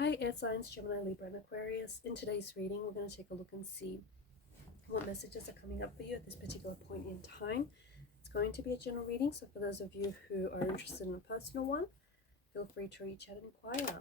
Hi, air signs, Gemini, Libra, and Aquarius. In today's reading, we're going to take a look and see what messages are coming up for you at this particular point in time. It's going to be a general reading, so for those of you who are interested in a personal one, feel free to reach out and inquire.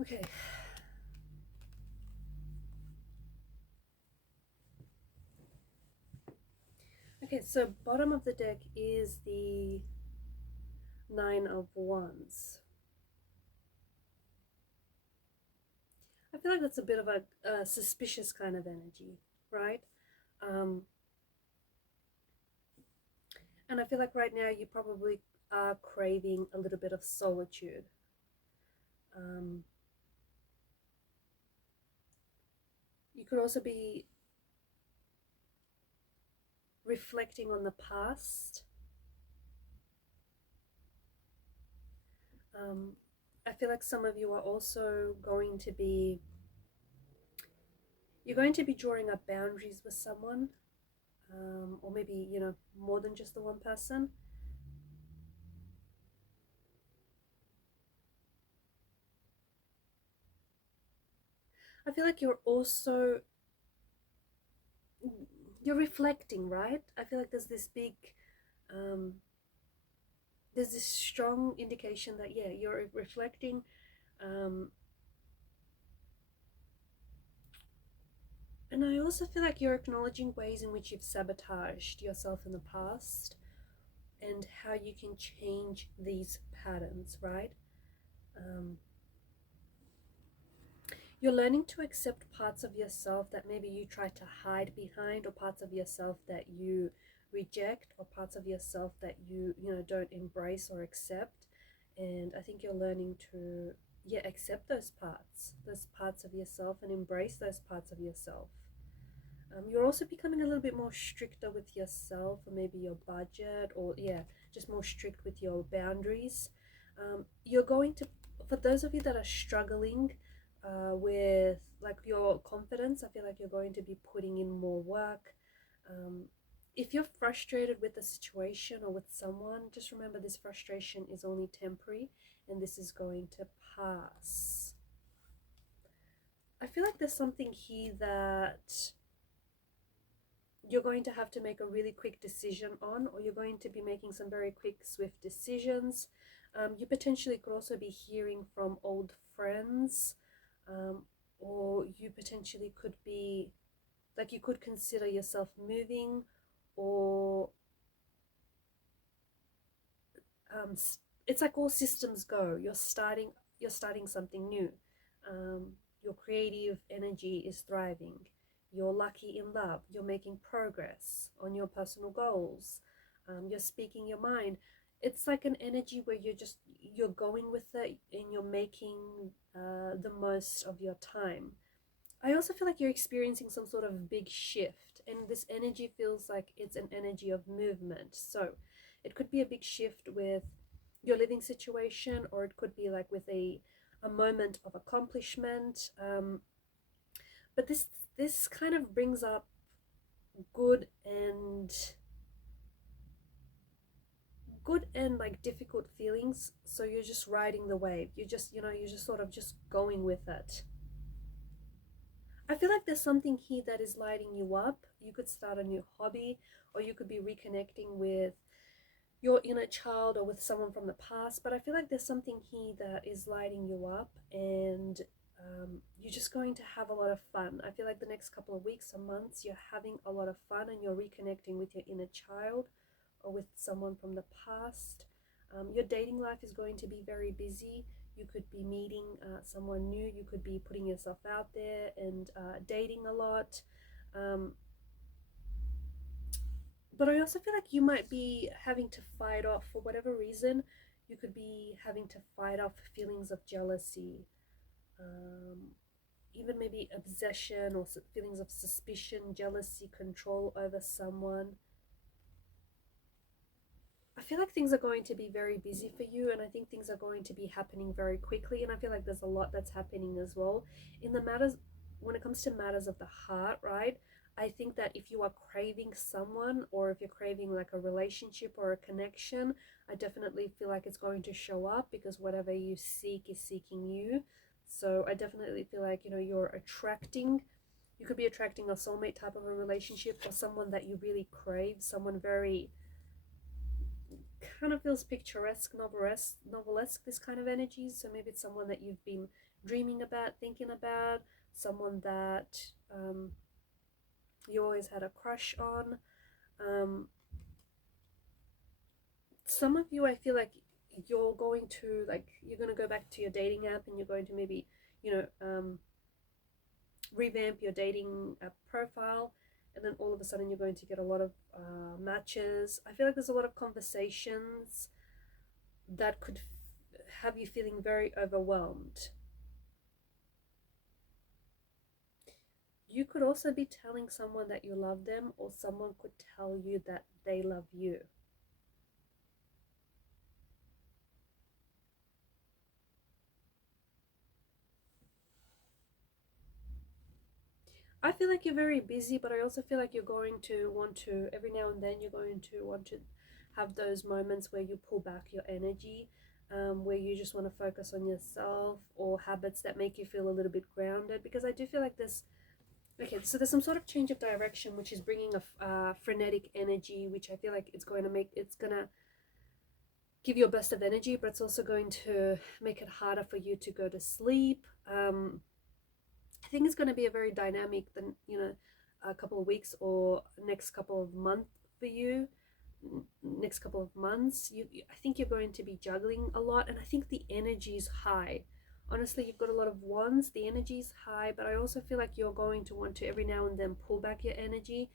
Okay. Okay, so bottom of the deck is the Nine of Wands. I feel like that's a bit of a suspicious kind of energy, right? And I feel like right now you probably are craving a little bit of solitude. You could also be reflecting on the past. I feel like some of you are also going to be, you're going to be drawing up boundaries with someone, or maybe, you know, more than just the one person. I feel like you're also, you're reflecting, right? I feel like there's this big, there's this strong indication that, yeah, you're reflecting. And I also feel like you're acknowledging ways in which you've sabotaged yourself in the past and how you can change these patterns, right? You're learning to accept parts of yourself that maybe you try to hide behind, or parts of yourself that you reject, or parts of yourself that you don't embrace or accept. And I think you're learning to, yeah, accept those parts of yourself, and embrace those parts of yourself. You're also becoming a little bit more stricter with yourself, or maybe your budget, or yeah, just more strict with your boundaries. You're going to, for those of you that are struggling with like your confidence, I feel like you're going to be putting in more work. If you're frustrated with the situation or with someone, just remember this frustration is only temporary, and this is going to pass. I feel like there's something here that you're going to have to make a really quick decision on, or you're going to be making some very quick, swift decisions. You potentially could also be hearing from old friends, or you potentially could be, like, you could consider yourself moving, or it's like all systems go. You're starting something new. Your creative energy is thriving. You're lucky in love. You're making progress on your personal goals. You're speaking your mind. It's like an energy where you're going with it, and you're making the most of your time. I also feel like you're experiencing some sort of big shift, and this energy feels like it's an energy of movement. So it could be a big shift with your living situation, or it could be like with a moment of accomplishment. But this kind of brings up good and like difficult feelings. So you're just riding the wave. You're just sort of just going with it. I feel like there's something here that is lighting you up. You could start a new hobby, or you could be reconnecting with your inner child, or with someone from the past. But I feel like there's something here that is lighting you up, and you're just going to have a lot of fun. I feel like the next couple of weeks or months, you're having a lot of fun, and you're reconnecting with your inner child, or with someone from the past. Your dating life is going to be very busy. You could be meeting someone new. You could be putting yourself out there and dating a lot. But I also feel like you might be having to fight off, for whatever reason, you could be having to fight off feelings of jealousy, um, even maybe obsession or feelings of suspicion, jealousy, control over someone. I feel like things are going to be very busy for you, and I think things are going to be happening very quickly. And I feel like there's a lot that's happening as well in the matters when it comes to matters of the heart, right? I think that if you are craving someone, or if you're craving like a relationship or a connection, I definitely feel like it's going to show up, because whatever you seek is seeking you. So I definitely feel like, you're attracting, you could be attracting a soulmate type of a relationship, or someone that you really crave, someone very kind of feels picturesque, novelesque, this kind of energy. So maybe it's someone that you've been dreaming about, thinking about, someone that you always had a crush on. Um, some of you, I feel like you're going to go back to your dating app, and you're going to maybe, revamp your dating app profile, and then all of a sudden you're going to get a lot of matches. I feel like there's a lot of conversations that could have you feeling very overwhelmed. You could also be telling someone that you love them, or someone could tell you that they love you. I feel like you're very busy, but I also feel like you're going to want to, every now and then, you're going to want to have those moments where you pull back your energy, where you just want to focus on yourself, or habits that make you feel a little bit grounded. Because I do feel like this, okay, so there's some sort of change of direction, which is bringing a frenetic energy, which I feel like it's going to give you a burst of energy, but it's also going to make it harder for you to go to sleep. I think it's going to be a very dynamic, a couple of weeks or next couple of months for you. Next couple of months, I think you're going to be juggling a lot, and I think the energy is high. Honestly, you've got a lot of wands, the energy is high, but I also feel like you're going to want to every now and then pull back your energy.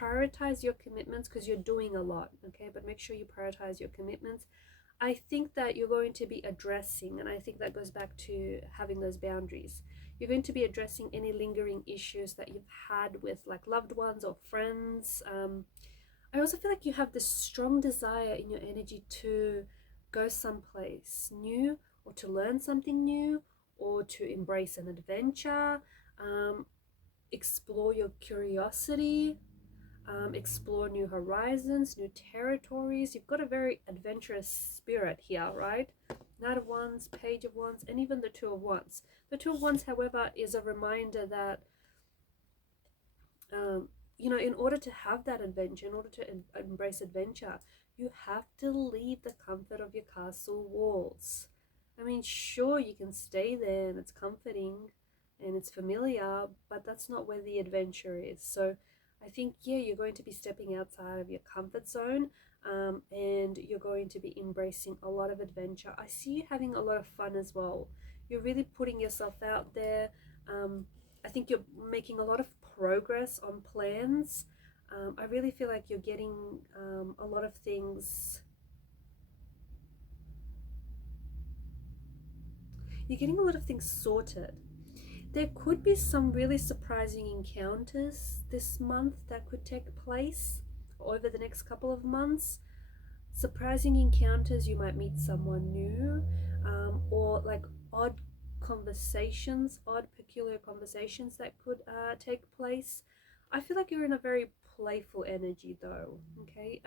Prioritize your commitments, because you're doing a lot, okay? But make sure you prioritize your commitments. I think that you're going to be addressing, and I think that goes back to having those boundaries. You're going to be addressing any lingering issues that you've had with like loved ones or friends. I also feel like you have this strong desire in your energy to go someplace new, or to learn something new, or to embrace an adventure, explore your curiosity, explore new horizons, new territories. You've got a very adventurous spirit here, right? Knight of Wands, Page of Wands, and even the Two of Wands. The Two of Wands, however, is a reminder that, in order to have that adventure, in order to embrace adventure, you have to leave the comfort of your castle walls. I mean, sure, you can stay there and it's comforting and it's familiar, but that's not where the adventure is. So I think, yeah, you're going to be stepping outside of your comfort zone, and you're going to be embracing a lot of adventure. I see you having a lot of fun as well. You're really putting yourself out there. I think you're making a lot of progress on plans. I really feel like you're getting a lot of things. You're getting a lot of things sorted. There could be some really surprising encounters this month that could take place over the next couple of months. Surprising encounters, you might meet someone new, or like odd conversations, odd peculiar conversations that could take place. I feel like you're in a very playful energy though, okay?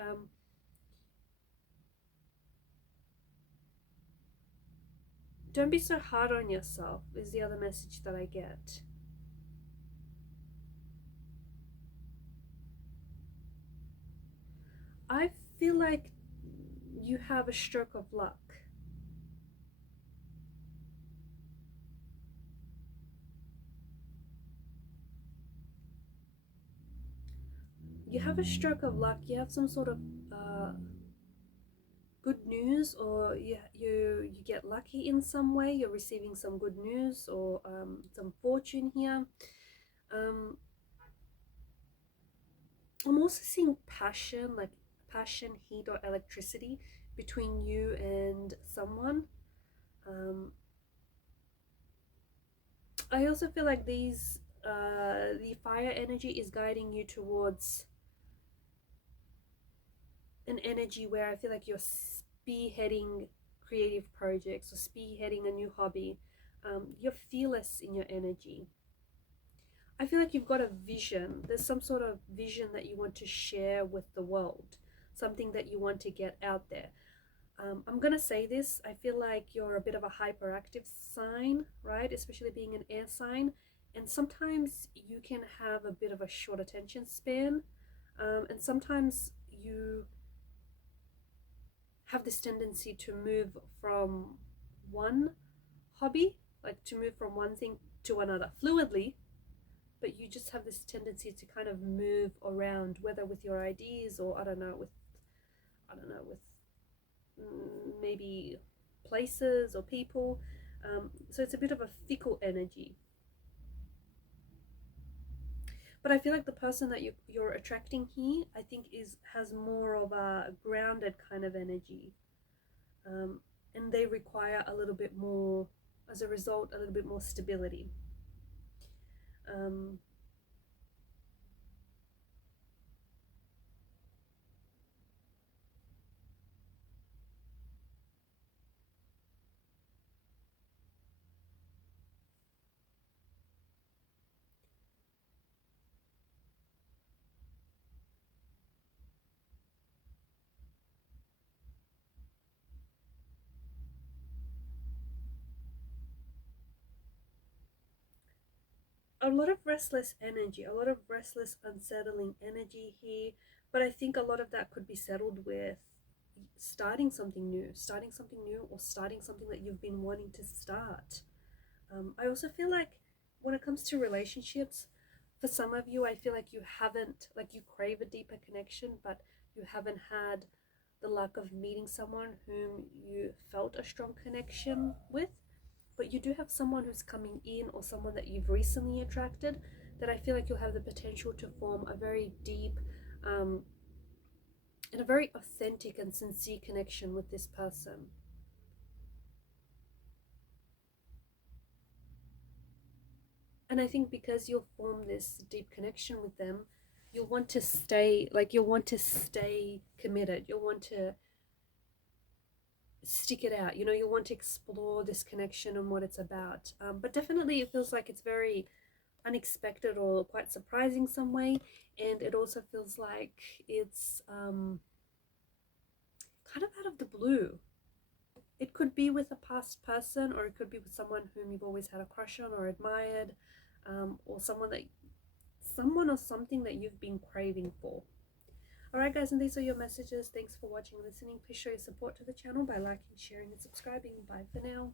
Don't be so hard on yourself is the other message that I get. I feel like you have a stroke of luck. You have a stroke of luck. You have some sort of good news, or you get lucky in some way. You're receiving some good news, or some fortune here. I'm also seeing passion, like passion, heat, or electricity between you and someone. Um, I also feel like the fire energy is guiding you towards an energy where I feel like you're spearheading creative projects or spearheading a new hobby. You're fearless in your energy. I feel like you've got a vision. There's some sort of vision that you want to share with the world, something that you want to get out there. I'm gonna say this. I feel like you're a bit of a hyperactive sign, right? Especially being an air sign, and sometimes you can have a bit of a short attention span, and sometimes you have this tendency to move from one hobby, like to move from one thing to another fluidly, but you just have this tendency to kind of move around, whether with your ideas or I don't know with maybe places or people. So it's a bit of a fickle energy. But I feel like the person that you're attracting here, I think, has more of a grounded kind of energy, um, and they require a little bit more, as a result, a little bit more stability. Um, a lot of restless energy, a lot of restless, unsettling energy here. But I think a lot of that could be settled with starting something new, or starting something that you've been wanting to start. I also feel like when it comes to relationships, for some of you, I feel like you haven't, like you crave a deeper connection, but you haven't had the luck of meeting someone whom you felt a strong connection with. But you do have someone who's coming in, or someone that you've recently attracted, that I feel like you'll have the potential to form a very deep um, and a very authentic and sincere connection with this person. And I think because you'll form this deep connection with them, you'll want to stay committed. You'll want to stick it out. You'll want to explore this connection and what it's about. But definitely, it feels like it's very unexpected or quite surprising some way. And it also feels like it's kind of out of the blue. It could be with a past person, or it could be with someone whom you've always had a crush on or admired, or someone or something that you've been craving for. Alright guys, and these are your messages. Thanks for watching and listening. Please show your support to the channel by liking, sharing, and subscribing. Bye for now.